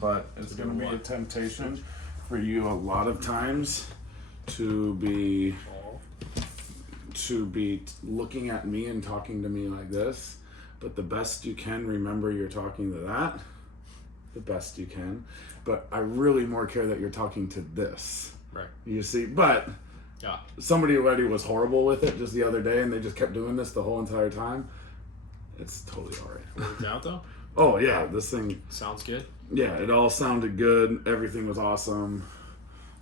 But it's going to be a temptation for you a lot of times to be looking at me and talking to me like this. But the best you can, remember you're talking to that. The best you can. But I really more care that you're talking to this. Right. You see, but somebody already was horrible with it just the other day, and they just kept doing this the whole entire time. It's totally all right. Worked out though? Oh yeah, this thing sounds good. Yeah, it all sounded good. Everything was awesome.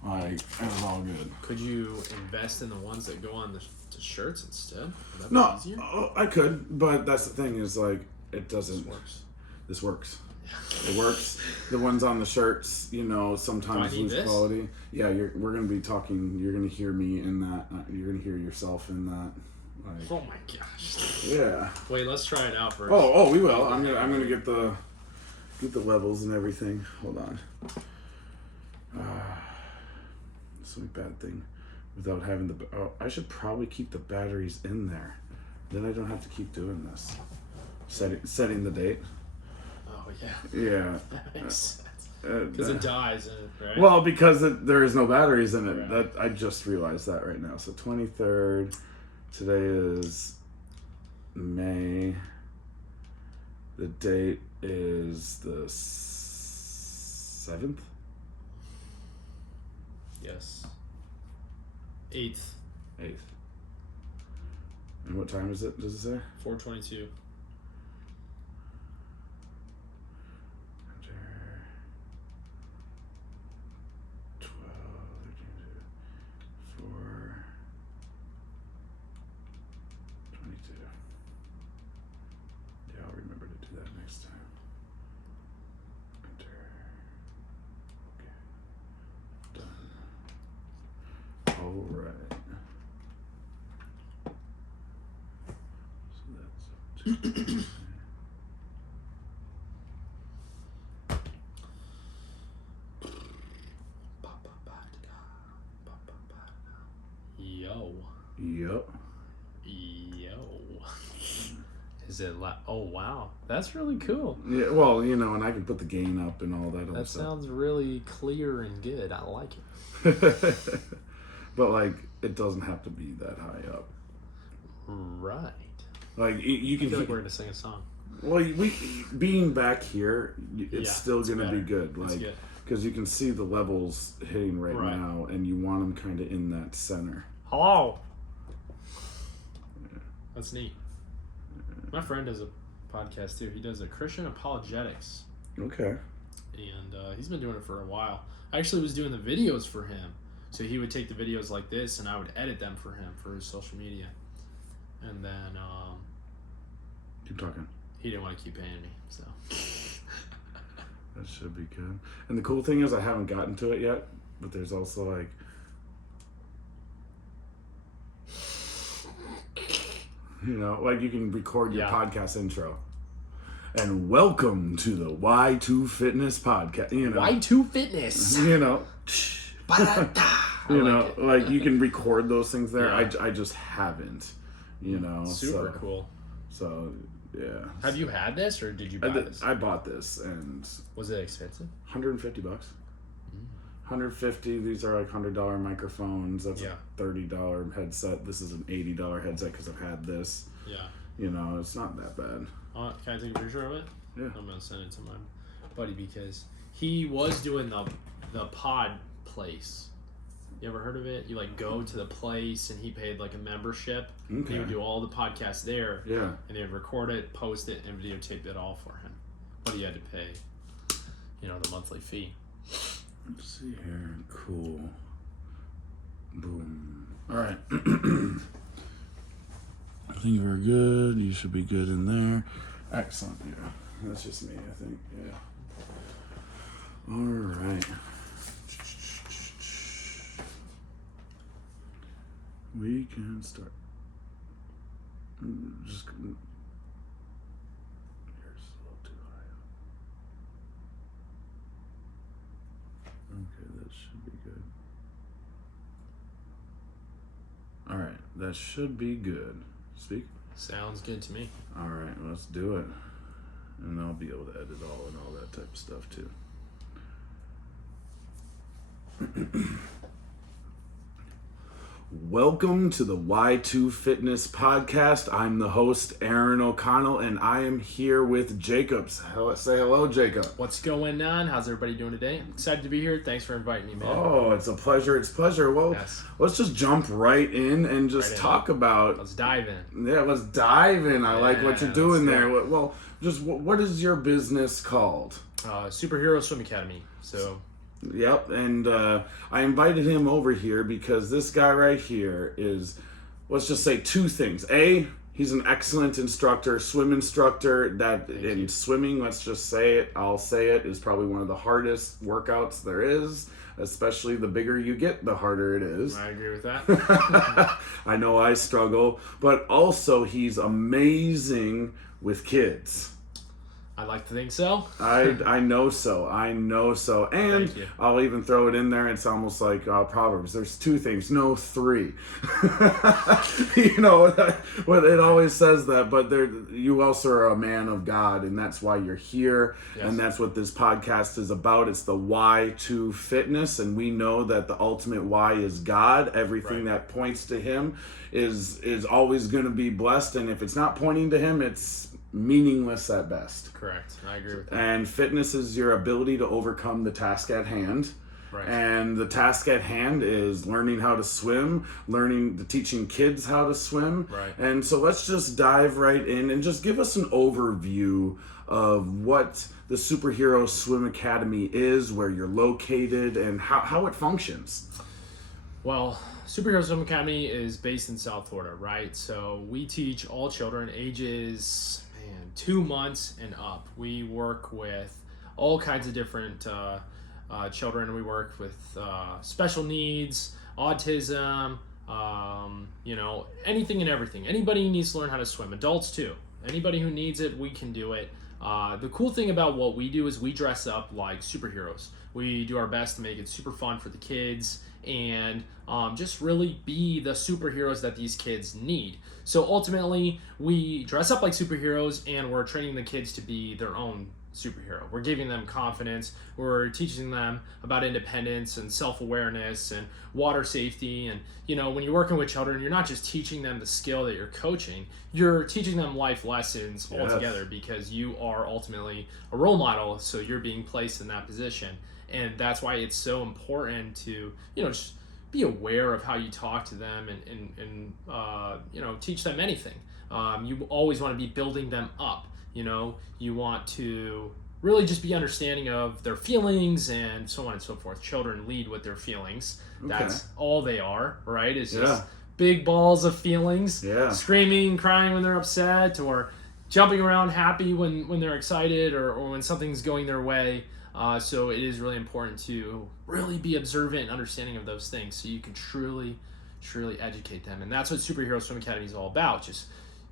Like, it was all good. Could you invest in the ones that go on the shirts instead? Would that No, be easier? I could, but that's the thing is like it doesn't. This works. This works. It works. The ones on the shirts, you know, sometimes lose quality. Yeah, we're gonna be talking. You're gonna hear me in that. You're gonna hear yourself in that. Like, oh my gosh. Yeah. Wait, let's try it out first. Oh, we will. I'm gonna get the levels and everything. Hold on. It's a bad thing without having the. Oh, I should probably keep the batteries in there. Then I don't have to keep doing this. Setting the date. Oh yeah. Yeah. That makes sense. Because it dies in it, right? Well, because there is no batteries in it. Right. That I just realized that right now. So 23rd. Today is May. The date is the 7th. Yes. 8th. 8th. And what time is it? Does it say? 4:22. Alright. So that's Yo. Yep. Yo. Is it like? Oh wow, that's really cool. Yeah. Well, you know, and I can put the gain up and all that. That sounds really clear and good. I like it. But like, it doesn't have to be that high up. Right. Like you can. I feel like we're gonna sing a song. Well, being back here, it's still gonna be good. Like, because you can see the levels hitting right now, and you want them kind of in that center. Hello. Yeah. That's neat. My friend does a podcast too. He does a Christian apologetics. Okay. And he's been doing it for a while. I actually was doing the videos for him. So he would take the videos like this, and I would edit them for him for his social media. And then keep talking. He didn't want to keep paying me, so that should be good. And the cool thing is, I haven't gotten to it yet, but there's also like, you know, like you can record your podcast intro. And welcome to the Y2 Fitness podcast. You know, Y2 Fitness. You know, like you can record those things there. Yeah. I just haven't. You know, super cool. So yeah. Have you had this, or did you buy this? I bought this, and was it expensive? $150. $150. These are like $100 microphones. That's a $30 headset. This is an $80 headset because I've had this. Yeah. You know, it's not that bad. Can I take a picture of it? Yeah. I'm gonna send it to my buddy because he was doing the pod place. You ever heard of it? You like go to the place and he paid like a membership. Okay. And he would do all the podcasts there. Yeah. And they would record it, post it, and videotape it all for him. But he had to pay, the monthly fee. Let's see here. Cool. Boom. All right. I think we're good. You should be good in there. Excellent. Yeah. That's just me, I think. Yeah. All right. We can start. Just. Here's a little too high up. Okay, that should be good. All right, that should be good. Speak. Sounds good to me. All right, let's do it. And I'll be able to edit all that type of stuff too. Welcome to the Y2 Fitness Podcast. I'm the host, Aaron O'Connell, and I am here with Jacobs. Say hello, Jacob. What's going on? How's everybody doing today? Excited to be here. Thanks for inviting me, man. Oh, it's a pleasure. Well, Yes. Let's just jump right in and just talk about... Let's dive in. Yeah, let's dive in. I like what you're doing there. Go. Well, just what is your business called? Superhero Swim Academy. So... Yep, and I invited him over here because this guy right here is, let's just say two things. A, he's an excellent instructor, swim instructor. Swimming, let's just say it, I'll say it, is probably one of the hardest workouts there is. Especially the bigger you get, the harder it is. I agree with that. I know I struggle, but also he's amazing with kids. I like to think so. I know so. And Thank you. I'll even throw it in there. It's almost like Proverbs. There's two things, no three. You know, what it always says that, but you also are a man of God, and that's why you're here. Yes. And that's what this podcast is about. It's the why to fitness, and we know that the ultimate why is God. Everything that points to him is always going to be blessed, and if it's not pointing to him, it's meaningless at best. Correct. I agree with that. And fitness is your ability to overcome the task at hand. Right. And the task at hand is learning how to swim, teaching kids how to swim. Right. And so let's just dive right in and just give us an overview of what the Superhero Swim Academy is, where you're located, and how it functions. Well, Superhero Swim Academy is based in South Florida, right? So we teach all children ages 2 months and up. We work with all kinds of different children. We work with special needs, autism, anything and everything. Anybody who needs to learn how to swim, adults too. Anybody who needs it, we can do it. The cool thing about what we do is we dress up like superheroes. We do our best to make it super fun for the kids and just really be the superheroes that these kids need. So ultimately, we dress up like superheroes and we're training the kids to be their own superhero. We're giving them confidence. We're teaching them about independence and self-awareness and water safety. And, when you're working with children, you're not just teaching them the skill that you're coaching, you're teaching them life lessons altogether, because you are ultimately a role model. So you're being placed in that position. And that's why it's so important to, just be aware of how you talk to them and teach them anything. You always want to be building them up. You want to really just be understanding of their feelings and so on and so forth. Children lead with their feelings. Okay. That's all they are, right? It's just big balls of feelings. Yeah. Screaming, crying when they're upset, or jumping around happy when they're excited, or when something's going their way. So it is really important to really be observant and understanding of those things so you can truly educate them. And that's what Superhero Swim Academy is all about, just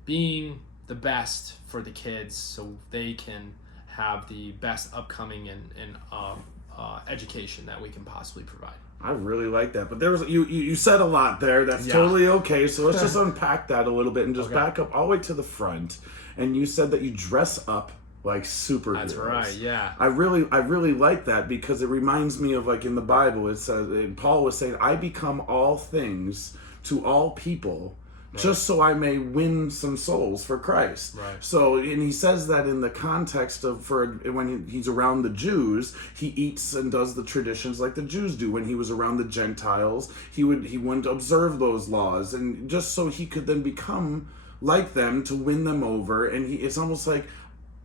being the best for the kids so they can have the best upcoming and education that we can possibly provide. I really like that. But you said a lot there. That's totally okay. So let's just unpack that a little bit and just back up all the way to the front. And you said that you dress up like superheroes. That's right, yeah. I really like that because it reminds me of, like, in the Bible, it says, and Paul was saying, I become all things to all people just so I may win some souls for Christ. Right. So, and he says that in the context of when he's around the Jews, he eats and does the traditions like the Jews do. When he was around the Gentiles, he wouldn't observe those laws, and just so he could then become like them to win them over. And it's almost like,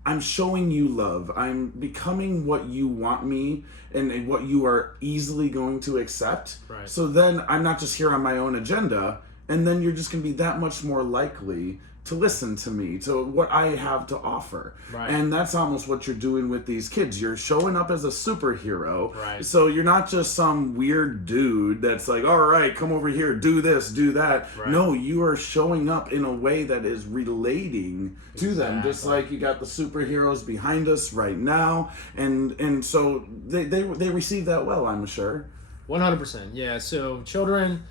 I'm showing you love. I'm becoming what you want me and what you are easily going to accept. Right. So then I'm not just here on my own agenda, and then you're just going to be that much more likely to listen to me, to what I have to offer. Right. And that's almost what you're doing with these kids. You're showing up as a superhero. Right. So you're not just some weird dude that's like, all right, come over here, do this, do that. Right. No, you are showing up in a way that is relating to them, just like you got the superheroes behind us right now. And so they receive that well, I'm sure. 100%. Yeah. So children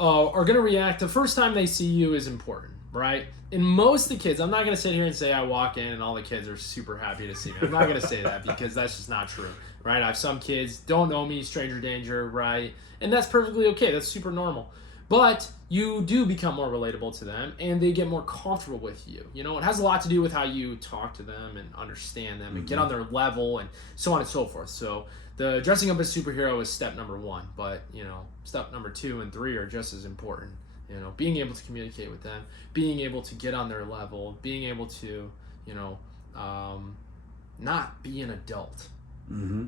are going to react. The first time they see you is important. right? And most of the kids, I'm not going to sit here and say I walk in and all the kids are super happy to see me. I'm not going to say that because that's just not true, right? I have some kids don't know me, stranger danger, right? And that's perfectly okay. That's super normal. But you do become more relatable to them and they get more comfortable with you. You know, it has a lot to do with how you talk to them and understand them and get on their level and so on and so forth. So the dressing up as superhero is step number 1, but you know, step number 2 and 3 are just as important. You know, being able to communicate with them, being able to get on their level, being able to, you know, not be an adult. Mm-hmm.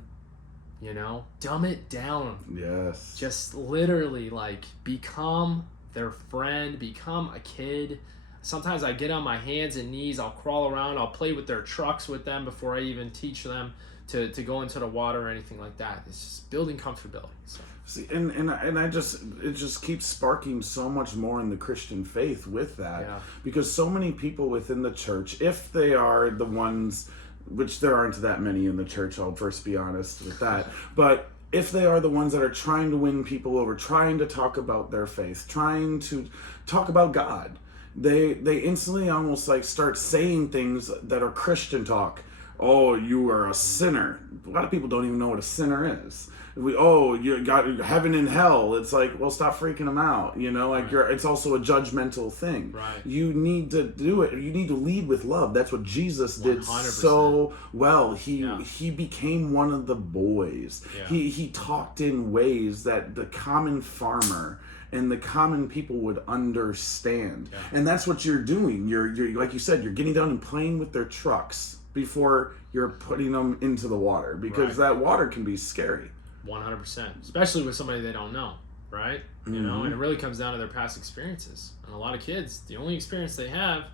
You know, dumb it down. Yes. Just literally like become their friend, become a kid. Sometimes I get on my hands and knees, I'll crawl around, I'll play with their trucks with them before I even teach them to go into the water or anything like that. It's just building comfortability. So. See, and I just, it just keeps sparking so much more in the Christian faith with that. Yeah. Because so many people within the church, if they are the ones, which there aren't that many in the church, I'll first be honest with that, but if they are the ones that are trying to win people over, trying to talk about their faith, trying to talk about God, they instantly almost like start saying things that are Christian talk. Oh, you are a sinner. A lot of people don't even know what a sinner is. You got heaven and hell. It's like, well, stop freaking them out. You know, like Right. it's also a judgmental thing. Right. You need to do it. You need to lead with love. That's what Jesus did 100%. so well. He Yeah. he became one of the boys. Yeah. He talked in ways that the common farmer and the common people would understand. Yeah. And that's what you're doing. You're like you said, you're getting down and playing with their trucks before you're putting them into the water, because Right. that water can be scary. 100%, especially with somebody they don't know, right? You know, Mhm. and it really comes down to their past experiences. And a lot of kids, the only experience they have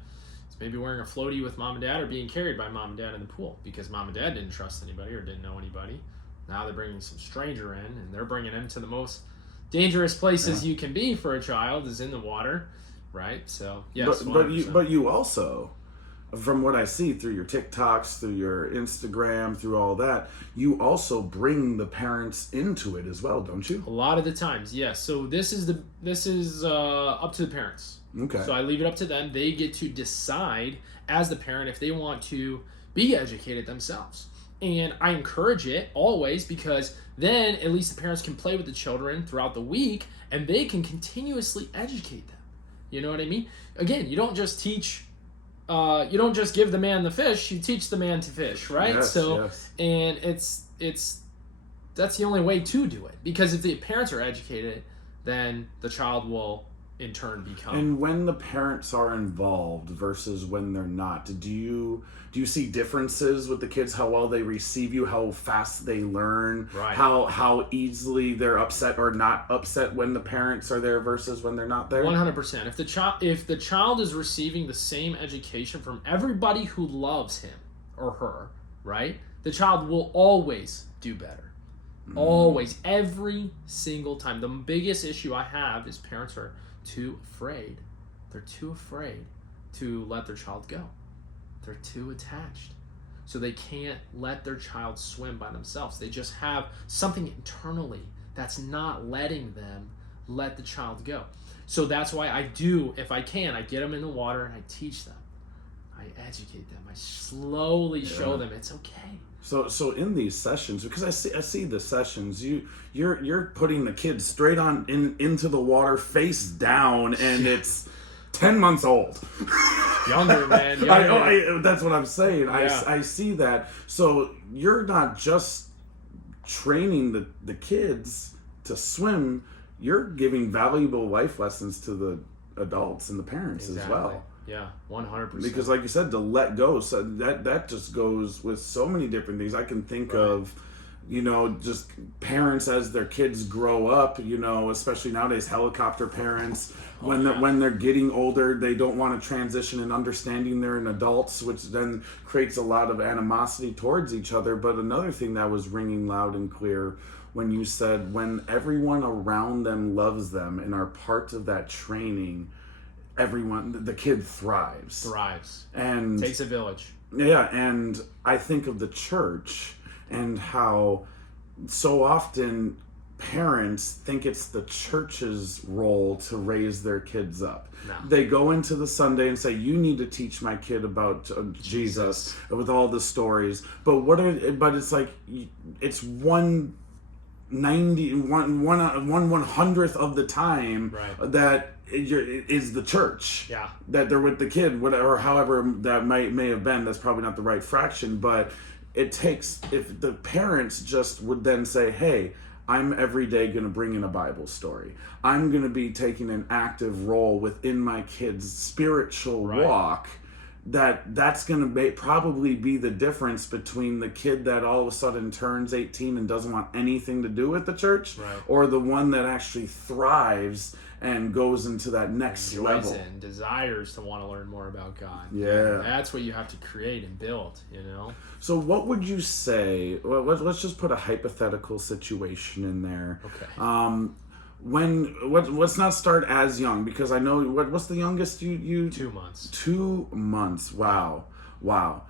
is maybe wearing a floaty with mom and dad or being carried by mom and dad in the pool because mom and dad didn't trust anybody or didn't know anybody. Now they're bringing some stranger in, and they're bringing him to the most dangerous places you can be for a child is in the water, right? So yes, But you also, from what I see through your TikToks, through your Instagram, through all that, you also bring the parents into it as well, don't you? a lot of the times, yes. So this is up to the parents. Okay. So I leave it up to them. They get to decide as the parent if they want to be educated themselves. And I encourage it always because then at least the parents can play with the children throughout the week and they can continuously educate them. You know what I mean? Again, you don't just teach, you don't just give the man the fish, you teach the man to fish, right? Yes, so, yes. and that's the only way to do it. Because if the parents are educated, then the child will in turn become. And when the parents are involved versus when they're not, do you see differences with the kids? How well they receive you, how fast they learn, Right. how easily they're upset or not upset when the parents are there versus when they're not there? 100%. If the child is receiving the same education from everybody who loves him or her, right? The child will always do better. Always, every single time. The biggest issue I have is parents are too afraid. They're too afraid to let their child go. They're too attached. So they can't let their child swim by themselves. They just have something internally that's not letting them let the child go. So that's why I do, if I can, I get them in the water and I teach them. I educate them. I slowly show them it's okay. So in these sessions, because I see the sessions, you're putting the kids straight on into the water face down, and it's 10 months old. Younger, man. Younger. That's what I'm saying. Yeah. I see that. So you're not just training the kids to swim, you're giving valuable life lessons to the adults and the parents as well. Yeah, 100%. Because like you said, to let go, so that just goes with so many different things. I can think of, just parents as their kids grow up, especially nowadays, helicopter parents, when they're getting older, they don't want to transition and understanding they're in adults, which then creates a lot of animosity towards each other. But another thing that was ringing loud and clear when you said, when everyone around them loves them and are part of that training, the kid thrives and takes a village. Yeah. And I think of the church and how so often parents think it's the church's role to raise their kids up. No. They go into the Sunday and say, you need to teach my kid about Jesus with all the stories. But it's like, it's 1/100th of the time that is the church. Yeah. That they're with the kid, whatever, however that may have been. That's probably not the right fraction, but it takes, if the parents just would then say, hey, I'm every day going to bring in a Bible story. I'm going to be taking an active role within my kid's spiritual walk. That's going to probably be the difference between the kid that all of a sudden turns 18 and doesn't want anything to do with the church, or the one that actually thrives and goes into that next level. And desires to want to learn more about God. Yeah. And that's what you have to create and build, you know? So what would you say, well, let's just put a hypothetical situation in there. Okay. Let's not start as young, because I know, what's the youngest you 2 months. 2 months. Wow. Well,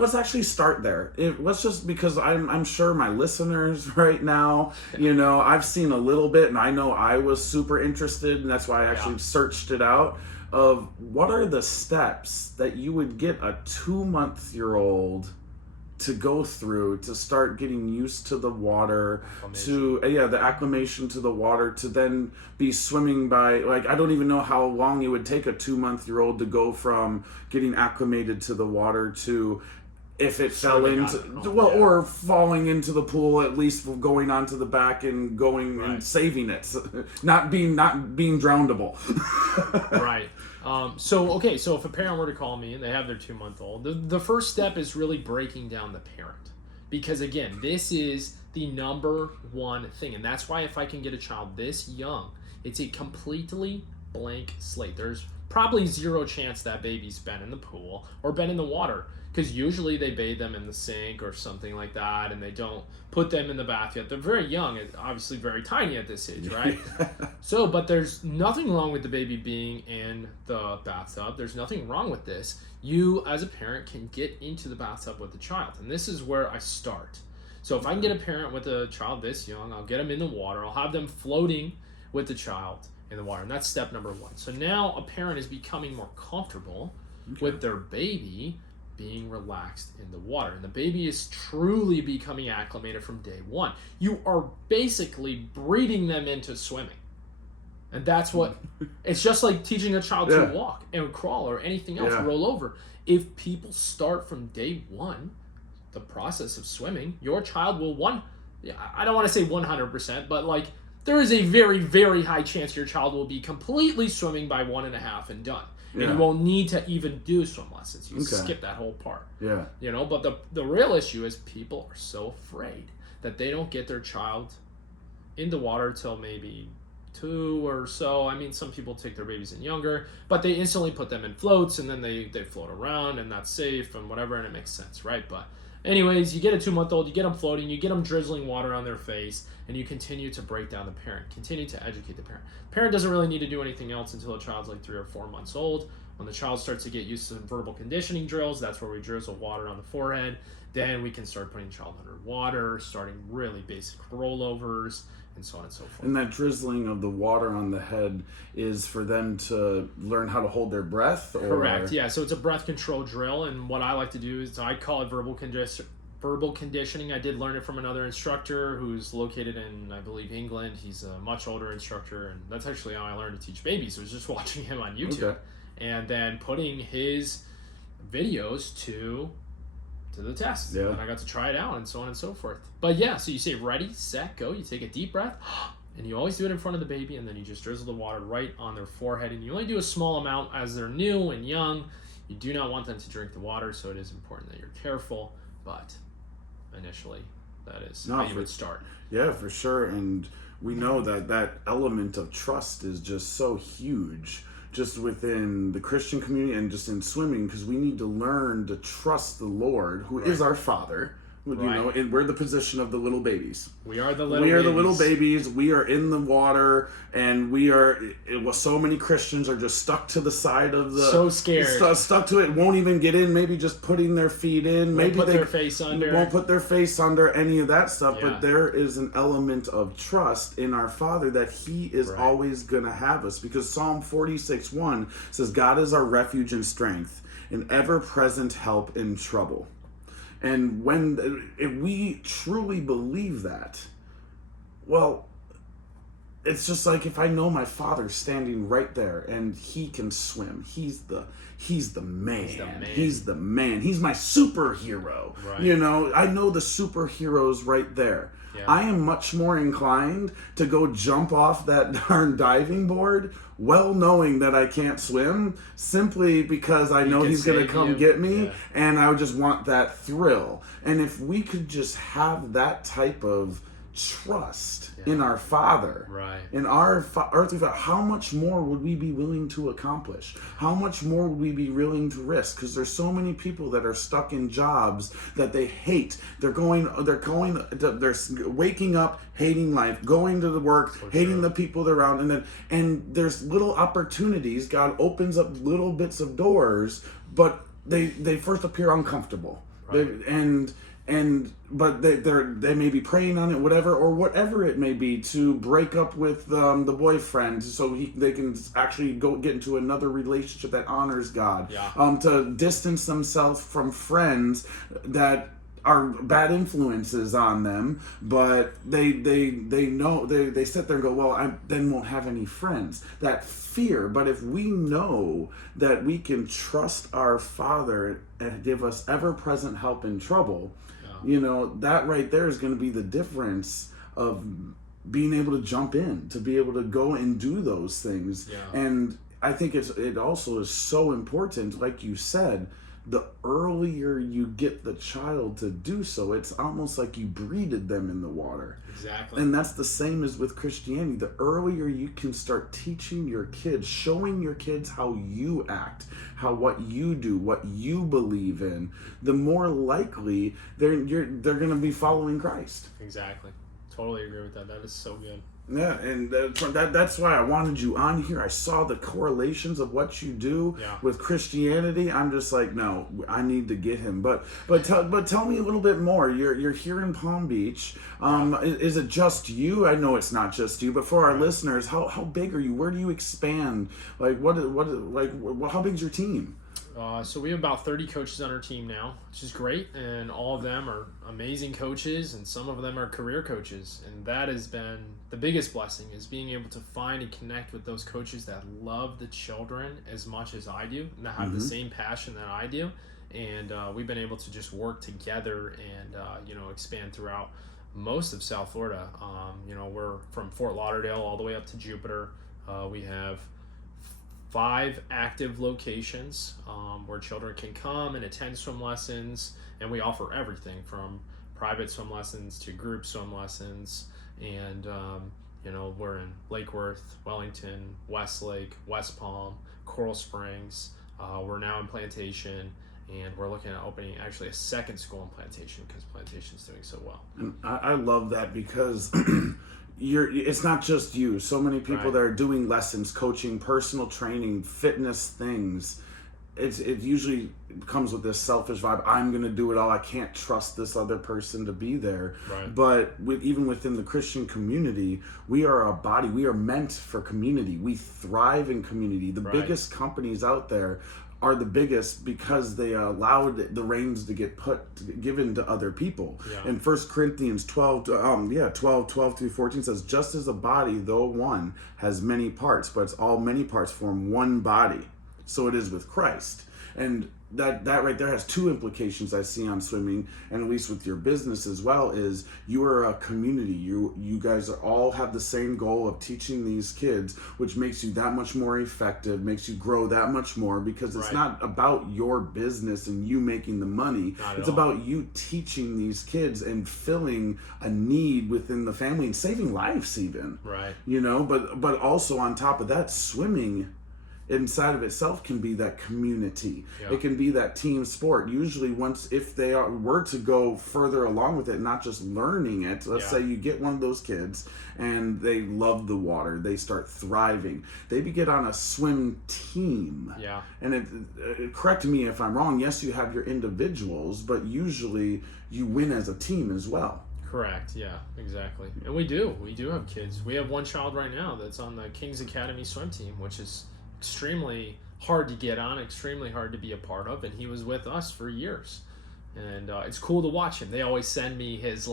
let's actually start there. Let's just, because I'm sure my listeners right now, I've seen a little bit, and I know I was super interested, and that's why I actually searched it out, of what are the steps that you would get a 2-month-old to go through to start getting used to the water, the acclimation to the water, to then be swimming by, like, I don't even know how long it would take a 2-month-old to go from getting acclimated to the water to, if it fell into, or falling into the pool, at least going onto the back and going and saving it, not being drownable. Right. So if a parent were to call me and they have their 2-month-old, the first step is really breaking down the parent. Because again, this is the number one thing. And that's why if I can get a child this young, it's a completely blank slate. There's probably zero chance that baby's been in the pool or been in the water. Because usually they bathe them in the sink or something like that, and they don't put them in the bath yet. They're very young, and obviously very tiny at this age, right? But there's nothing wrong with the baby being in the bathtub. There's nothing wrong with this. You, as a parent, can get into the bathtub with the child, and this is where I start. So if I can get a parent with a child this young, I'll get them in the water. I'll have them floating with the child in the water, and that's step number one. So now a parent is becoming more comfortable with their baby being relaxed in the water, and the baby is truly becoming acclimated from day one. You are basically breeding them into swimming, and that's what it's just like teaching a child to walk and crawl or anything else, roll over. If people start from day one the process of swimming, your child will I don't want to say 100%, but like there is a very, very high chance your child will be completely swimming by 1.5 and done. And you won't need to even do swim lessons. You skip that whole part. Yeah. But the real issue is people are so afraid that they don't get their child in the water till maybe 2 or so. I mean, some people take their babies in younger, but they instantly put them in floats, and then they float around, and that's safe and whatever, and it makes sense, right? But anyways, you get a 2-month-old, you get them floating, you get them drizzling water on their face, and you continue to break down the parent, continue to educate the parent. Parent doesn't really need to do anything else until a child's like 3 or 4 months old. When the child starts to get used to verbal conditioning drills, that's where we drizzle water on the forehead. Then we can start putting the child underwater, starting really basic rollovers, and so on and so forth. And that drizzling of the water on the head is for them to learn how to hold their breath? Correct, yeah. So it's a breath control drill, and what I like to do is I call it verbal conditioning. I did learn it from another instructor who's located in, I believe, England. He's a much older instructor, and that's actually how I learned to teach babies. I was just watching him on YouTube, and then putting his videos to the test. And I got to try it out, and so on and so forth. But yeah, so you say ready, set, go. You take a deep breath, and you always do it in front of the baby, and then you just drizzle the water right on their forehead, and you only do a small amount as they're new and young. You do not want them to drink the water, so it is important that you're careful, but initially that is how you would start. Yeah, for sure. And we know that element of trust is just so huge, just within the Christian community and just in swimming, because we need to learn to trust the Lord, who is our Father, You Right. know, and we're the position of the little babies. We are the little We are the babies. little babies. We are in the water, and so many Christians are just stuck to the side of the. So scared. Stuck to it. Won't even get in. Maybe just putting their feet in. Maybe Won't put they their face under. Won't put their face under any of that stuff. Yeah. But there is an element of trust in our Father that He is Right. always going to have us, because Psalm 46:1 says, "God is our refuge and strength, an ever-present help in trouble." And if we truly believe that, well, it's just like, if I know my Father's standing right there and He can swim, He's the man. He's the man. He's my superhero. Right. You know, I know the superhero's right there. Yeah. I am much more inclined to go jump off that darn diving board, well knowing that I can't swim, simply because I know He's going to save come you. get me, Yeah. and I would just want that thrill. And if we could just have that type of trust in our Father, Right. in our earthly Father, how much more would we be willing to accomplish? How much more would we be willing to risk? Because there's so many people that are stuck in jobs that they hate. They're waking up hating life, going to the work, hating the people they're around, and there's little opportunities. God opens up little bits of doors, but they first appear uncomfortable. Right. But they may be praying on it, whatever it may be, to break up with the boyfriend, so they can actually go get into another relationship that honors God. Yeah. To distance themselves from friends that are bad influences on them, but they know, they sit there and go, well, I then won't have any friends. That fear. But if we know that we can trust our Father and give us ever-present help in trouble, you know, that right there is going to be the difference of being able to jump in, to be able to go and do those things. Yeah. And I think it also is so important, like you said, the earlier you get the child to do so, it's almost like you breeded them in the water. Exactly. And that's the same as with Christianity. The earlier you can start teaching your kids, showing your kids how you act, what you do, what you believe in, the more likely they're going to be following Christ. Exactly. Totally agree with that. That is so good. Yeah, and that's why I wanted you on here. I saw the correlations of what you do with Christianity. I'm just like, no, I need to get him. But tell me a little bit more. You're here in Palm Beach. Is it just you? I know it's not just you, but for our listeners, how big are you? Where do you expand? Like how big's your team? So we have about 30 coaches on our team now, which is great, and all of them are amazing coaches, and some of them are career coaches, and that has been the biggest blessing, is being able to find and connect with those coaches that love the children as much as I do, and that have the same passion that I do, and we've been able to just work together and expand throughout most of South Florida. We're from Fort Lauderdale all the way up to Jupiter. We have 5 active locations where children can come and attend swim lessons, and we offer everything from private swim lessons to group swim lessons, and we're in Lake Worth, Wellington, Westlake, West Palm, Coral Springs. We're now in Plantation, and we're looking at opening actually a second school in Plantation because Plantation's doing so well. And I love that, because it's not just you. So many people that are doing lessons, coaching, personal training, fitness things. It usually comes with this selfish vibe. I'm going to do it all. I can't trust this other person to be there. Right. But even within the Christian community, we are a body. We are meant for community. We thrive in community. The biggest companies out there are the biggest because they allowed the reins to get given to other people. Yeah. And 1 Corinthians 12 through 14 says, just as a body, though one, has many parts, but it's all many parts form one body. So it is with Christ. And that right there has 2 implications I see on swimming, and at least with your business as well, is you are a community. You guys all have the same goal of teaching these kids, which makes you that much more effective, makes you grow that much more, because it's not about your business and you making the money. It's about you teaching these kids and filling a need within the family and saving lives even. Right. But also on top of that, swimming inside of itself can be that community. Yeah. It can be that team sport. Usually, if they were to go further along with it, not just learning it, let's say you get one of those kids and they love the water, they start thriving, they get on a swim team. Yeah. And correct me if I'm wrong, yes, you have your individuals, but usually you win as a team as well. Correct. Yeah, exactly. And we do have kids. We have one child right now that's on the King's Academy swim team, which is extremely hard to get on, extremely hard to be a part of, and he was with us for years. And it's cool to watch him. They always send me his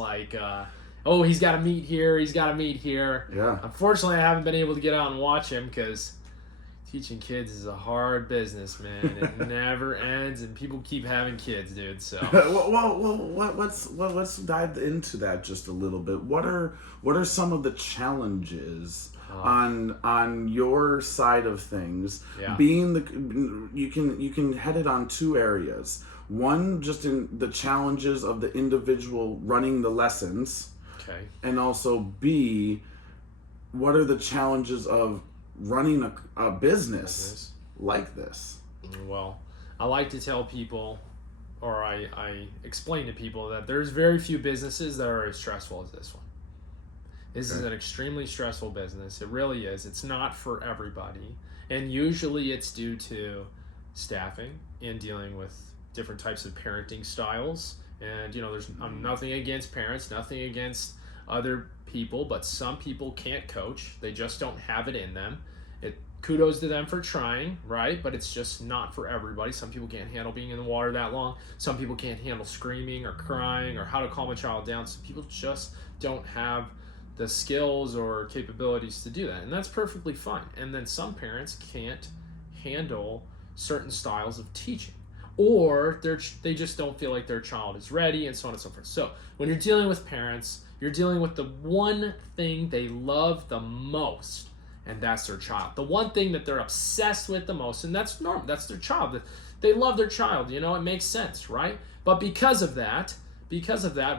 oh, he's got to meet here, he's got to meet here. Yeah. Unfortunately, I haven't been able to get out and watch him because teaching kids is a hard business, man. It never ends, and people keep having kids, dude. So let's dive into that just a little bit. What are some of the challenges on your side of things? Yeah. Being you can head it on two areas. One, just in the challenges of the individual running the lessons. Okay. And also B, what are the challenges of running a business like this? Well, I like to tell people, or I explain to people, that there's very few businesses that are as stressful as this one. This is an extremely stressful business. It really is. It's not for everybody. And usually it's due to staffing and dealing with different types of parenting styles. And, there's nothing against parents, nothing against other people, but some people can't coach. They just don't have it in them. Kudos to them for trying, right? But it's just not for everybody. Some people can't handle being in the water that long. Some people can't handle screaming or crying or how to calm a child down. Some people just don't have the skills or capabilities to do that, and that's perfectly fine. And then some parents can't handle certain styles of teaching, or they just don't feel like their child is ready, and so on and so forth. So when you're dealing with parents, you're dealing with the one thing they love the most, and that's their child. The one thing that they're obsessed with the most, and that's normal. That's their child. They love their child. It makes sense, right? But because of that,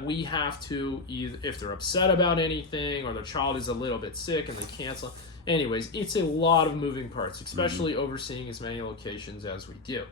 we have to either, if they're upset about anything or their child is a little bit sick and they cancel. Anyways, it's a lot of moving parts, especially overseeing as many locations as we do.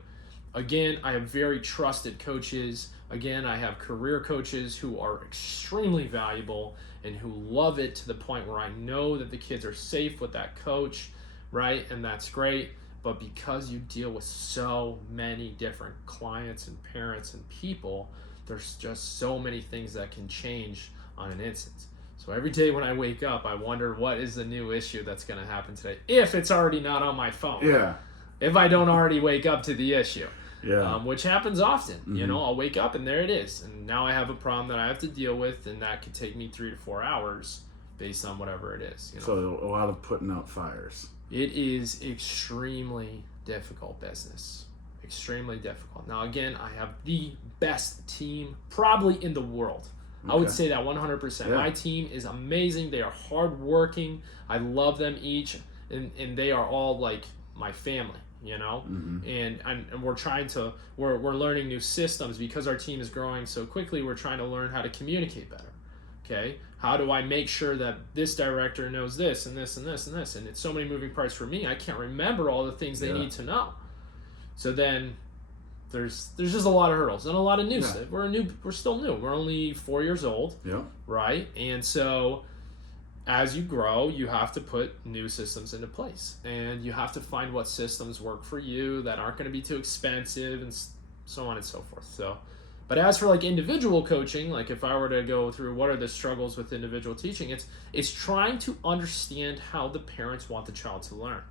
Again, I have very trusted coaches. Again, I have career coaches who are extremely valuable and who love it to the point where I know that the kids are safe with that coach, right? And that's great. But because you deal with so many different clients and parents and people, there's just so many things that can change on an instant. So every day when I wake up, I wonder what is the new issue that's going to happen today, if it's already not on my phone. Yeah. If I don't already wake up to the issue. Yeah. Which happens often. I'll wake up and there it is. And now I have a problem that I have to deal with, and that could take me 3 to 4 hours based on whatever it is. So a lot of putting out fires. It is extremely difficult business. Extremely difficult. Now, again, I have the best team probably in the world. Okay. I would say that 100%. Yeah. My team is amazing. They are hardworking. I love them each, and they are all like my family. And we're learning new systems because our team is growing so quickly. We're trying to learn how to communicate better. Okay, how do I make sure that this director knows this and this and this and this? And it's so many moving parts for me. I can't remember all the things they need to know. So then there's just a lot of hurdles and a lot of new stuff. We're still new. We're only 4 years old. Yeah. Right? And so as you grow, you have to put new systems into place, and you have to find what systems work for you that aren't going to be too expensive, and so on and so forth. But as for like individual coaching, like if I were to go through what are the struggles with individual teaching, it's trying to understand how the parents want the child to learn.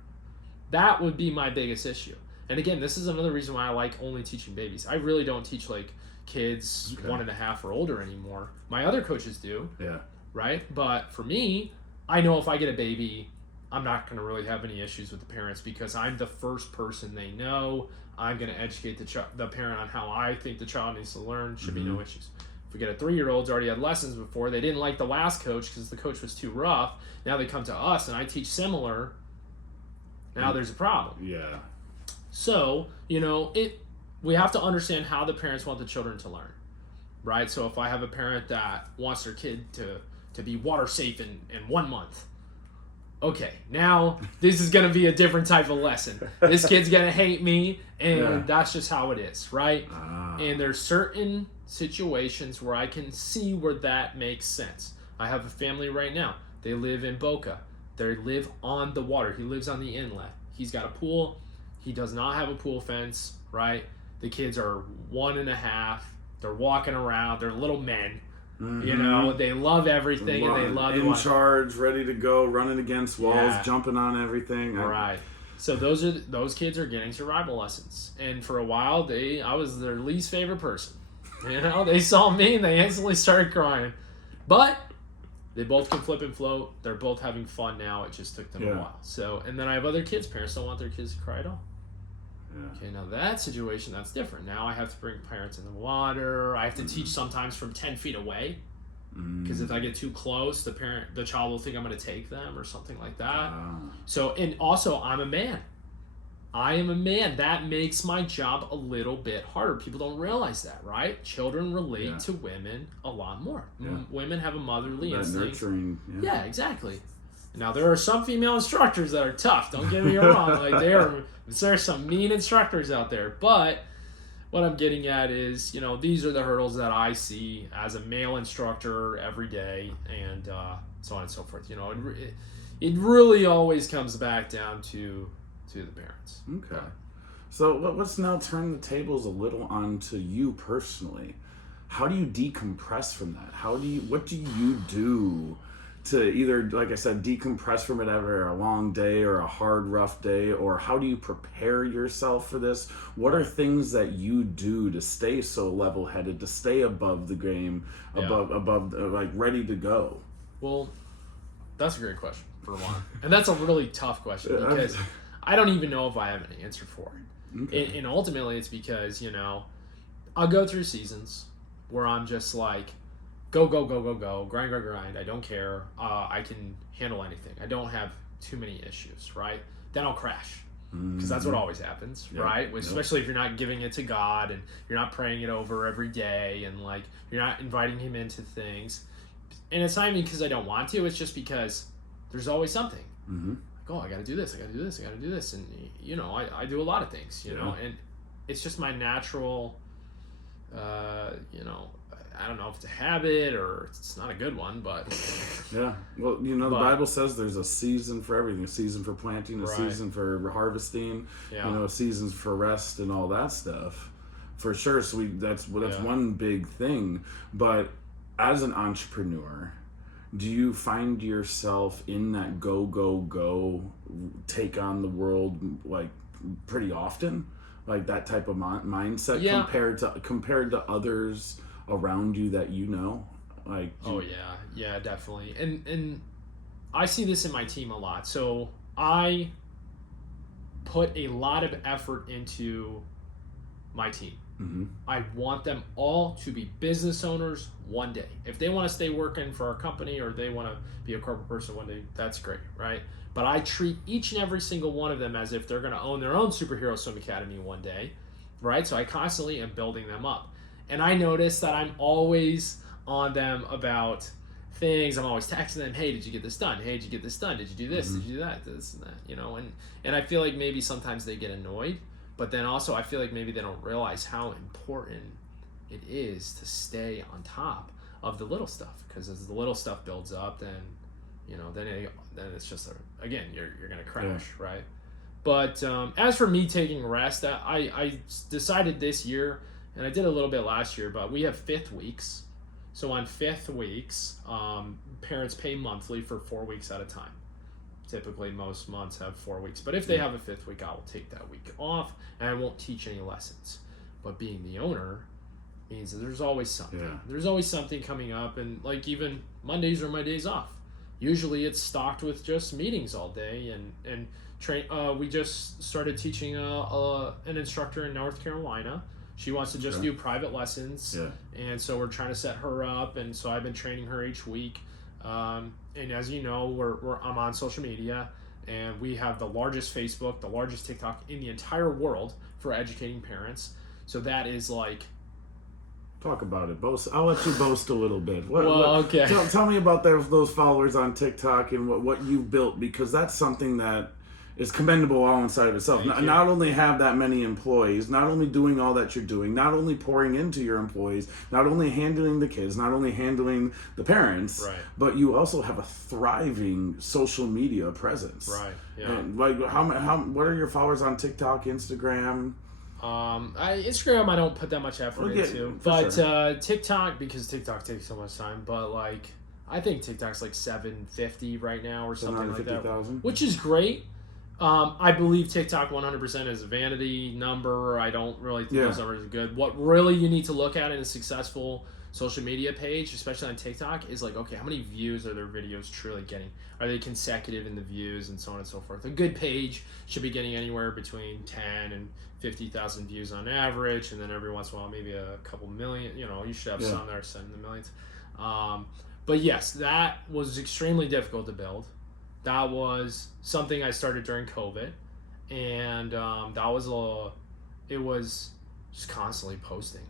That would be my biggest issue. And again, this is another reason why I like only teaching babies. I really don't teach like kids 1.5 or older anymore. My other coaches do. Yeah. Right? But for me, I know if I get a baby, I'm not going to really have any issues with the parents because I'm the first person they know. I'm going to educate the parent on how I think the child needs to learn. Should be no issues. If we get a 3-year-old who's already had lessons before, they didn't like the last coach because the coach was too rough. Now they come to us and I teach similar. Now there's a problem. Yeah. So, we have to understand how the parents want the children to learn. Right? So if I have a parent that wants their kid to be water safe in 1 month, okay, now this is going to be a different type of lesson. This kid's going to hate me, and Yeah. that's just how it is, right? Ah. And there's certain situations where I can see where that makes sense. I have a family right now. They live in Boca. They live on the water. He lives on the inlet. He's got a pool. He does not have a pool fence, right? The kids are 1.5. They're walking around. They're little men. Mm-hmm. You know, they love everything, and they love in charge, ready to go, running against walls, Yeah. jumping on everything. Right. So those kids are getting survival lessons, and for a while I was their least favorite person. You know, they saw me and they instantly started crying, but they both can flip and float. They're both having fun now. It just took them a while. So, and then I have other kids. Parents don't want their kids to cry at all. Yeah. Okay, now that situation, that's different. Now I have to bring parents in the water. I have to teach sometimes from 10 feet away. Because if I get too close, the child will think I'm going to take them or something like that. So, and also, I'm a man. I am a man. That makes my job a little bit harder. People don't realize that, right? Children relate to women a lot more. Yeah. Women have a motherly instinct. Nurturing. Yeah, exactly. Now, there are some female instructors that are tough. Don't get me wrong. Like, there are some mean instructors out there. But what I'm getting at is, you know, these are the hurdles that I see as a male instructor every day, and so on and so forth. You know, it really always comes back down to the parents. Okay. So let's now turn the tables a little onto you personally. How do you decompress from that? What do you do to either, like I said, decompress from it after a long day or a hard, rough day, or how do you prepare yourself for this? What are things that you do to stay so level-headed, to stay above the game, above, like ready to go? Well, that's a great question for one, and that's a really tough question because I don't even know if I have an answer for it. Okay. And ultimately, it's because, you know, I'll go through seasons where I'm just like, go, grind. I don't care. I can handle anything. I don't have too many issues, right? Then I'll crash. Because that's what always happens, right? Especially if you're not giving it to God and you're not praying it over every day and, like, you're not inviting Him into things. And it's not even because I don't want to. It's just because there's always something. Like, oh, I got to do this. And, you know, I do a lot of things, you know. And it's just my natural, you know, I don't know if it's a habit or it's not a good one, but yeah. Well, you know, the Bible says there's a season for everything: a season for planting, a season for harvesting, you know, seasons for rest and all that stuff. For sure. So that's one big thing. But as an entrepreneur, do you find yourself in that go, take on the world like pretty often, like that type of mindset compared to others around you that you know? Like, yeah, definitely. And I see this in my team a lot. So I put a lot of effort into my team. I want them all to be business owners one day. If they want to stay working for our company or they want to be a corporate person one day, that's great, right? But I treat each and every single one of them as if they're going to own their own superhero swim academy one day, right? So I constantly am building them up. And I notice that I'm always on them about things. I'm always texting them, hey, did you get this done? Hey, did you get this done? Did you do this? Did you do that? This and that, you know? And I feel like maybe sometimes they get annoyed, but then also I feel like maybe they don't realize how important it is to stay on top of the little stuff. Because as the little stuff builds up, then, you know, then it's just, again, you're going to crash, right? But as for me taking rest, I decided this year, and I did a little bit last year, but we have 5th weeks. So on 5th weeks, parents pay monthly for 4 weeks at a time. Typically, most months have 4 weeks. But if they have a 5th week, I will take that week off, and I won't teach any lessons. But being the owner means that there's always something. Yeah. There's always something coming up, and like even Mondays are my days off. Usually it's stocked with just meetings all day, and train. We just started teaching an instructor in North Carolina. She wants to just do private lessons, and so we're trying to set her up, and so I've been training her each week. And as you know, I'm on social media, and we have the largest Facebook, the largest TikTok in the entire world for educating parents. So that is like Talk about it. Boast. I'll let you boast a little bit. Okay. Tell me about those followers on TikTok and what you've built, because that's something that is commendable all inside of itself. Not only have that many employees, not only doing all that you're doing, not only pouring into your employees, not only handling the kids, not only handling the parents, right, but you also have a thriving social media presence. Right. Yeah. And like, what are your followers on TikTok, Instagram? Instagram I don't put that much effort into, but sure. TikTok, because TikTok takes so much time. But like, I think TikTok's like 750 right now or something like that, 000? which is great. I believe TikTok 100% is a vanity number. I don't really think those numbers are good. What really you need to look at in a successful social media page, especially on TikTok, is like, okay, how many views are their videos truly getting? Are they consecutive in the views, and so on and so forth? A good page should be getting anywhere between 10 and 50,000 views on average, and then every once in a while maybe a couple million. You should have some that are sending the millions. But yes, that was extremely difficult to build. That was something I started during COVID, and it was just constantly posting,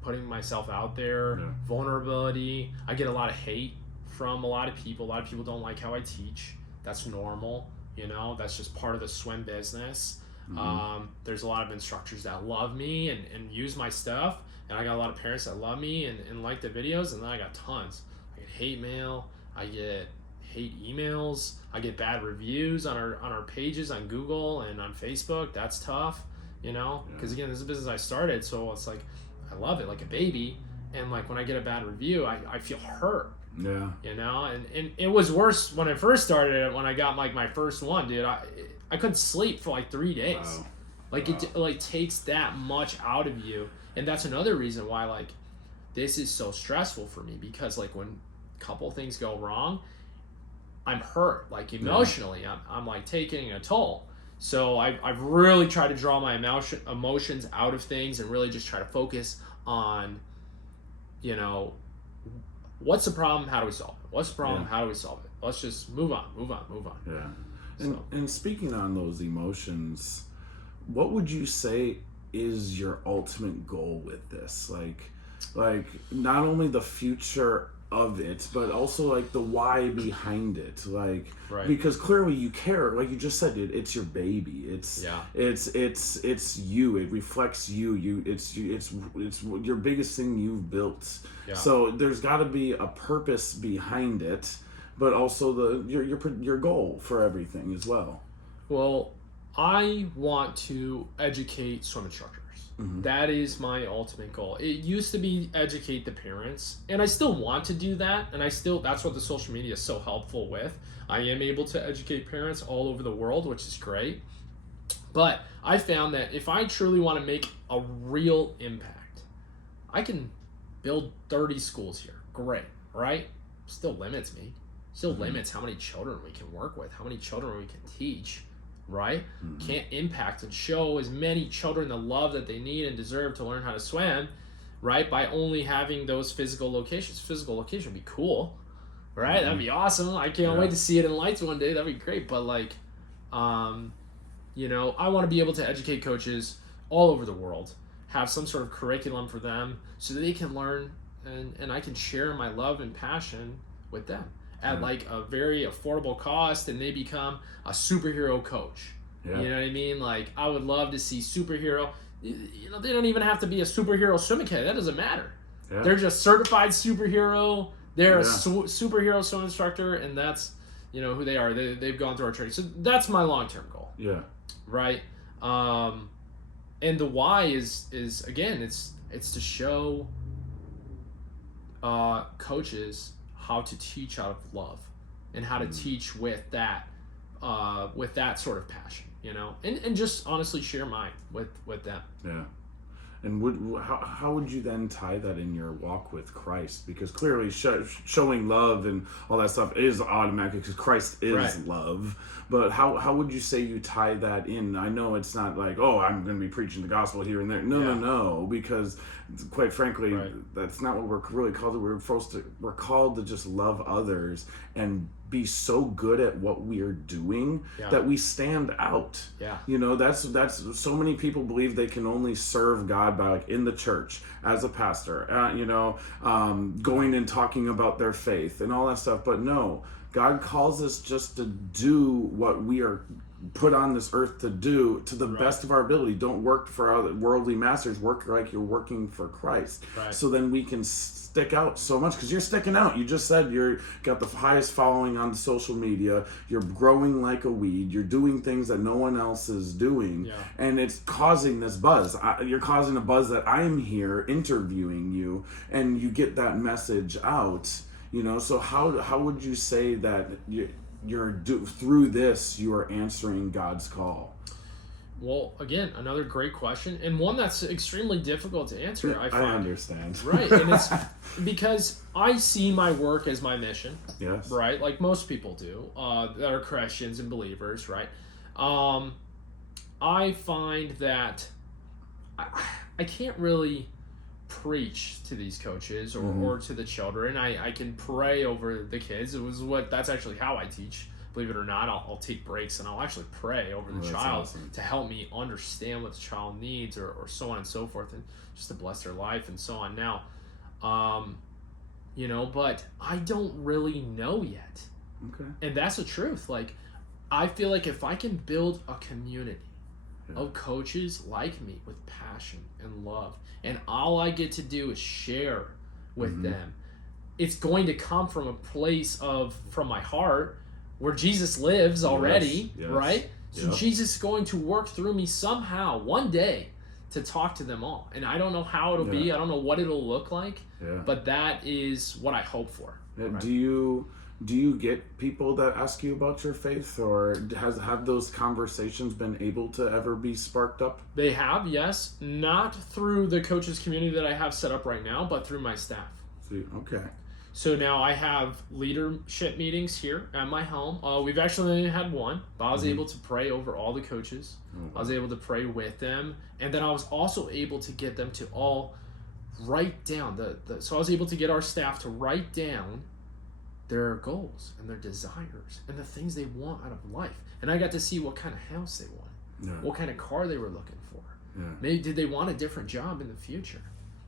putting myself out there, vulnerability. I get a lot of hate from a lot of people. A lot of people don't like how I teach. That's normal, that's just part of the swim business. Mm-hmm. There's a lot of instructors that love me and use my stuff, and I got a lot of parents that love me and like the videos, and then I got tons. I get hate mail, I get hate emails, I get bad reviews on our pages on Google and on Facebook. That's tough, because again, this is a business I started, so it's like I love it like a baby, and like when I get a bad review, I feel hurt. Yeah. And it was worse when I first started it. When I got like my first one, dude, I couldn't sleep for like 3 days. Wow. It like takes that much out of you, and that's another reason why like this is so stressful for me, because like when a couple things go wrong, I'm hurt, like emotionally. I'm like taking a toll. So I've really tried to draw my emotions out of things and really just try to focus on, what's the problem? How do we solve it? What's the problem? How do we solve it? Let's just move on. Yeah. And speaking on those emotions, what would you say is your ultimate goal with this? Like not only the future of it, but also like the why behind it, because clearly you care, like you just said, it's your baby, it's you, it reflects you, it's your biggest thing you've built. So there's got to be a purpose behind it, but also your goal for everything as well. Well, I want to educate swim instructors. Mm-hmm. That is my ultimate goal. It used to be educate the parents, and I still want to do that, and that's what the social media is so helpful with. I am able to educate parents all over the world, which is great. But I found that if I truly want to make a real impact, I can build 30 schools here. Great, right? Still limits me. Still limits how many children we can work with, how many children we can teach. Right? Mm-hmm. Can't impact and show as many children the love that they need and deserve to learn how to swim, right? By only having those physical locations. Physical location would be cool, right? Mm-hmm. That'd be awesome. I can't wait to see it in lights one day. That'd be great. But like, I want to be able to educate coaches all over the world, have some sort of curriculum for them so that they can learn, and I can share my love and passion with them at like a very affordable cost, and they become a superhero coach. You know what I mean? Like, I would love to see superhero. They don't even have to be a superhero swim academy. That doesn't matter. They're just certified superhero. They're a superhero swim instructor, and that's who they are. They've gone through our training. So that's my long-term goal. Yeah. Right. And the why is again, it's to show coaches how to teach out of love, and how to teach with that sort of passion, and just honestly share mine with them. Yeah. And how would you then tie that in your walk with Christ? Because clearly showing love and all that stuff is automatic, because Christ is love. But how would you say you tie that in? I know it's not like, oh, I'm going to be preaching the gospel here and there. No, because quite frankly, that's not what we're really called to. We're called to just love others and be so good at what we are doing that we stand out. That's so many people believe they can only serve God by, like, in the church as a pastor, going and talking about their faith and all that stuff. But no, God calls us just to do what we are put on this earth to do to the best of our ability. Don't work for other worldly masters. Work like you're working for Christ. So then we can stick out so much, because you're sticking out. You just said you're got the highest following on social media. You're growing like a weed. You're doing things that no one else is doing, and it's causing this buzz. You're causing a buzz that I'm here interviewing you, and you get that message out. So how would you say that through this you are answering God's call? Well, again, another great question, and one that's extremely difficult to answer. I understand. Right, and it's because I see my work as my mission. Yes. Right, like most people do, that are Christians and believers. Right. I find that I can't really preach to these coaches or to the children. I can pray over the kids. That's actually how I teach. Believe it or not, I'll take breaks and I'll actually pray over the child to help me understand what the child needs, or so on and so forth, and just to bless their life and so on. Now, but I don't really know yet. Okay. And that's the truth. Like, I feel like if I can build a community of coaches like me with passion and love, and all I get to do is share with them, it's going to come from a place from my heart, where Jesus lives already, right? So Jesus is going to work through me somehow one day to talk to them all. And I don't know how it'll be. I don't know what it'll look like. But that is what I hope for. Right? Do you get people that ask you about your faith, or have those conversations been able to ever be sparked up? They have, yes. Not through the coaches community that I have set up right now, but through my staff. Okay. So now I have leadership meetings here at my home. We've actually only had one, but I was able to pray over all the coaches. I was able to pray with them. And then I was also able to get them to all write down so I was able to get our staff to write down their goals and their desires and the things they want out of life. And I got to see what kind of house they wanted, what kind of car they were looking for. Maybe did they want a different job in the future?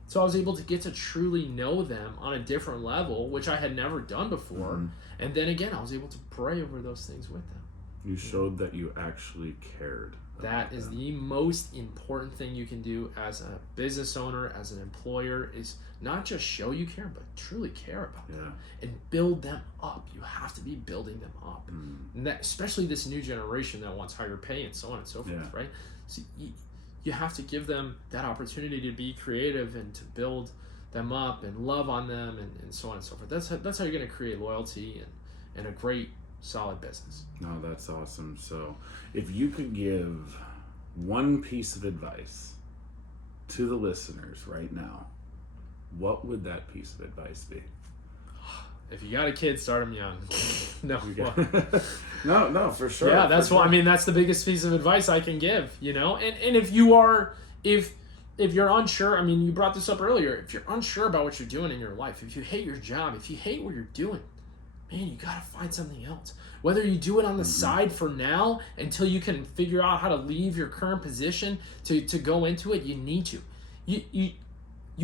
So I was able to get to truly know them on a different level, which I had never done before. And then again, I was able to pray over those things with them. You showed that you actually cared. That is the most important thing you can do as a business owner, as an employer, is not just show you care, but truly care about them and build them up. You have to be building them up. And that, especially this new generation that wants higher pay and so on and so forth, right? So you have to give them that opportunity to be creative and to build them up and love on them and so on and so forth. That's how you're going to create loyalty and a great, solid business. No, that's awesome. So if you could give one piece of advice to the listeners right now, what would that piece of advice be? If you got a kid, start them young. No, for sure. Yeah, that's what I mean. That's the biggest piece of advice I can give. And if you're unsure, I mean, you brought this up earlier. If you're unsure about what you're doing in your life, if you hate your job, if you hate what you're doing, man, you gotta find something else. Whether you do it on the side for now until you can figure out how to leave your current position to go into it, you need to. You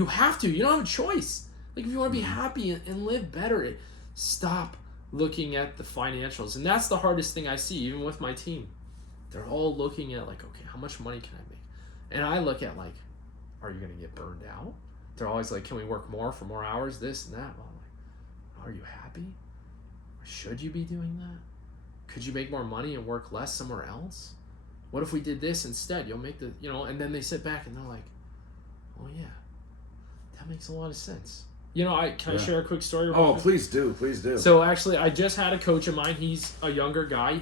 have to. You don't have a choice. Like, if you want to be happy and live better, stop looking at the financials. And that's the hardest thing I see, even with my team. They're all looking at, like, okay, how much money can I make? And I look at, like, are you going to get burned out? They're always like, can we work more for more hours, this and that? Well, I'm like, are you happy? Should you be doing that? Could you make more money and work less somewhere else? What if we did this instead? You'll make and then they sit back and they're like, oh, yeah, that makes a lot of sense. Can I share a quick story? Oh, please do. So actually, I just had a coach of mine. He's a younger guy.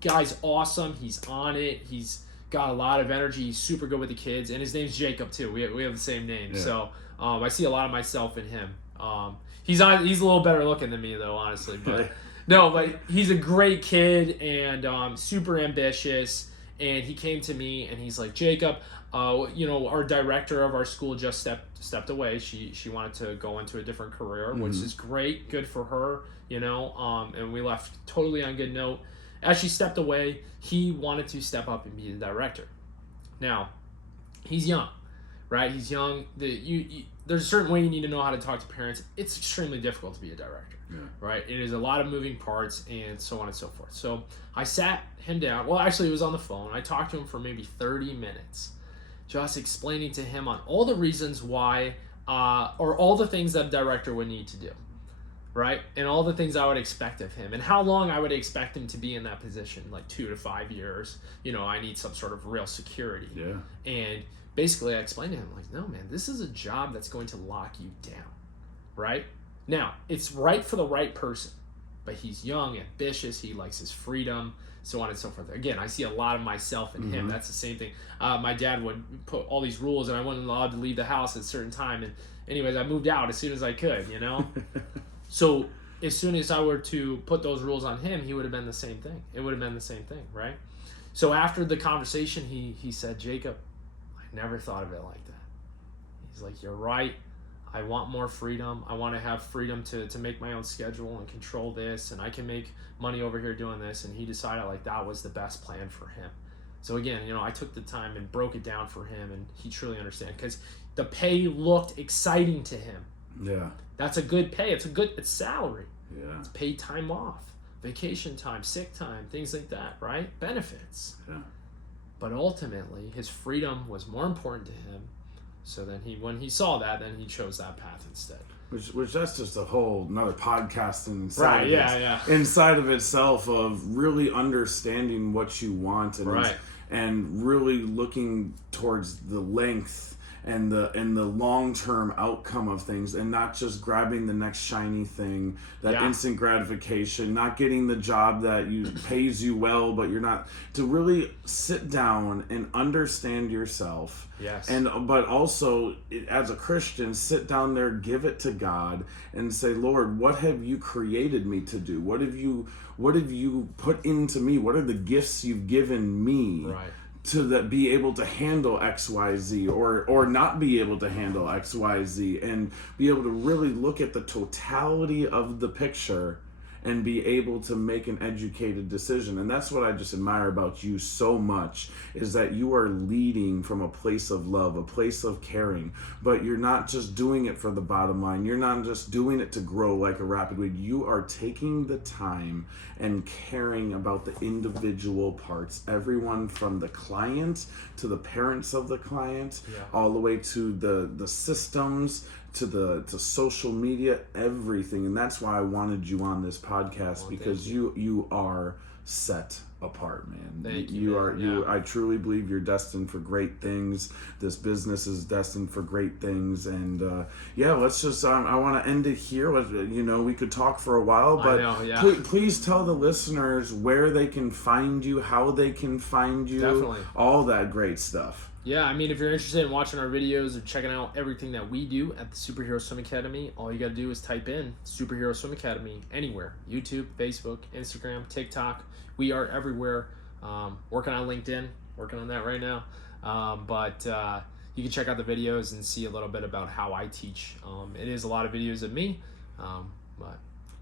Guy's awesome. He's on it. He's got a lot of energy. He's super good with the kids. And his name's Jacob, too. We have the same name. Yeah. So I see a lot of myself in him. He's a little better looking than me, though, honestly. But no, but he's a great kid and super ambitious. And he came to me and he's like, Jacob, our director of our school just stepped away. She wanted to go into a different career, which is great, good for her, and we left totally on a good note. As she stepped away, he wanted to step up and be the director. Now, he's young, right? He's young. There's a certain way you need to know how to talk to parents. It's extremely difficult to be a director, right? It is a lot of moving parts and so on and so forth. So I sat him down. Well, actually, it was on the phone. I talked to him for maybe 30 minutes, just explaining to him on all the reasons why, or all the things that a director would need to do, right? And all the things I would expect of him and how long I would expect him to be in that position, like 2 to 5 years. I need some sort of real security. Yeah. And basically I explained to him, like, no, man, this is a job that's going to lock you down, right? Now, it's right for the right person, but he's young, ambitious, he likes his freedom, so on and so forth. Again, I see a lot of myself in him. That's the same thing. My dad would put all these rules, and I wasn't allowed to leave the house at a certain time. And anyways, I moved out as soon as I could, So as soon as I were to put those rules on him, he would have been the same thing. It would have been the same thing, right? So after the conversation, he said, Jacob, I never thought of it like that. He's like, you're right. I want more freedom. I want to have freedom to make my own schedule and control this, and I can make money over here doing this. And he decided like that was the best plan for him. So again, I took the time and broke it down for him, and he truly understand because the pay looked exciting to him. Yeah. That's a good pay. It's salary. Yeah. It's paid time off, vacation time, sick time, things like that, right? Benefits. Yeah. But ultimately, his freedom was more important to him. So then when he saw that, then he chose that path instead. Which that's just a whole another podcast inside. Right, of yeah. Inside of itself of really understanding what you want and really looking towards the length and the long-term outcome of things, and not just grabbing the next shiny thing, that instant gratification, not getting the job that pays you well, but you're not, to really sit down and understand yourself. Yes. But also, as a Christian, sit down there, give it to God, and say, Lord, what have you created me to do? What have you put into me? What are the gifts you've given me? Right. To be able to handle XYZ or not be able to handle XYZ, and be able to really look at the totality of the picture and be able to make an educated decision. And that's what I just admire about you so much, is that you are leading from a place of love, a place of caring, but you're not just doing it for the bottom line. You're not just doing it to grow like a rapid weed. You are taking the time and caring about the individual parts, everyone from the client to the parents of the client, all the way to the systems, to social media, everything. And that's why I wanted you on this podcast, because you are set apart, man. Thank you. I truly believe you're destined for great things. This business is destined for great things. And let's just I want to end it here. We could talk for a while, but please tell the listeners where they can find you, how they can find you. Definitely. All that great stuff. Yeah, I mean, if you're interested in watching our videos or checking out everything that we do at the Superhero Swim Academy, all you got to do is type in Superhero Swim Academy anywhere. YouTube, Facebook, Instagram, TikTok. We are everywhere. Working on LinkedIn. Working on that right now. But you can check out the videos and see a little bit about how I teach. It is a lot of videos of me.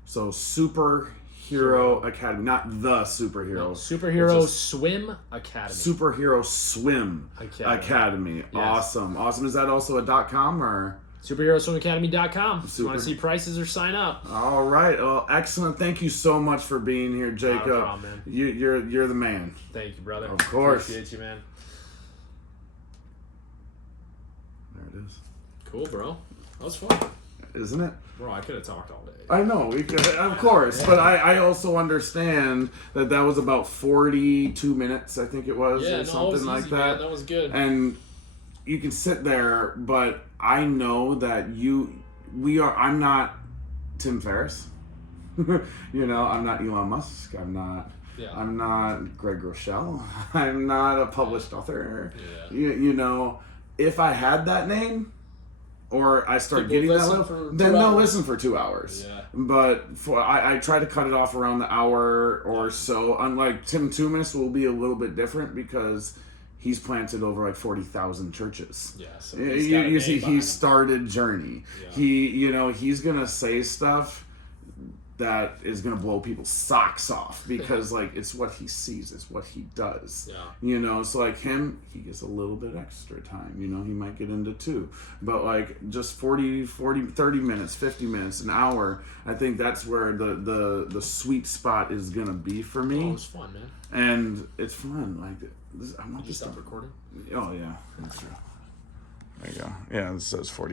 So Superhero Academy, not the superhero. No, Superhero Swim Academy. Superhero Swim Academy. Yes. Awesome. Is that also a .com or? SuperheroSwimAcademy.com. If you want to see prices or sign up. All right. Well, excellent. Thank you so much for being here, Jacob. No problem, man. You're the man. Thank you, brother. Of course. Appreciate you, man. There it is. Cool, bro. That was fun. Isn't it? Bro, I could have talked all day. I know, we could, of course, but I also understand that was about 42 minutes, I think it was, or something it was like easy, that. Man. That was good. And you can sit there, but I know that I'm not Tim Ferriss. I'm not Elon Musk. I'm not Greg Rochelle. I'm not a published author. Yeah. If I had that name, or I start People getting that listen level, for then 2 they'll hours. listen for 2 hours. Yeah. But I try to cut it off around the hour or so. Unlike Tim Toomis will be a little bit different because he's planted over like 40,000 churches. Yeah, so You see, he started Journey. Yeah. He's gonna say stuff that is gonna blow people's socks off because like it's what he sees, it's what he does. Yeah. So like him, he gets a little bit extra time. He might get into 2, but like just 40, 30 minutes, 50 minutes, an hour. I think that's where the sweet spot is gonna be for me. Oh, it was fun, man. And it's fun. Like I want Did you stop recording? Oh yeah, that's true. There you go. Yeah, this says 40.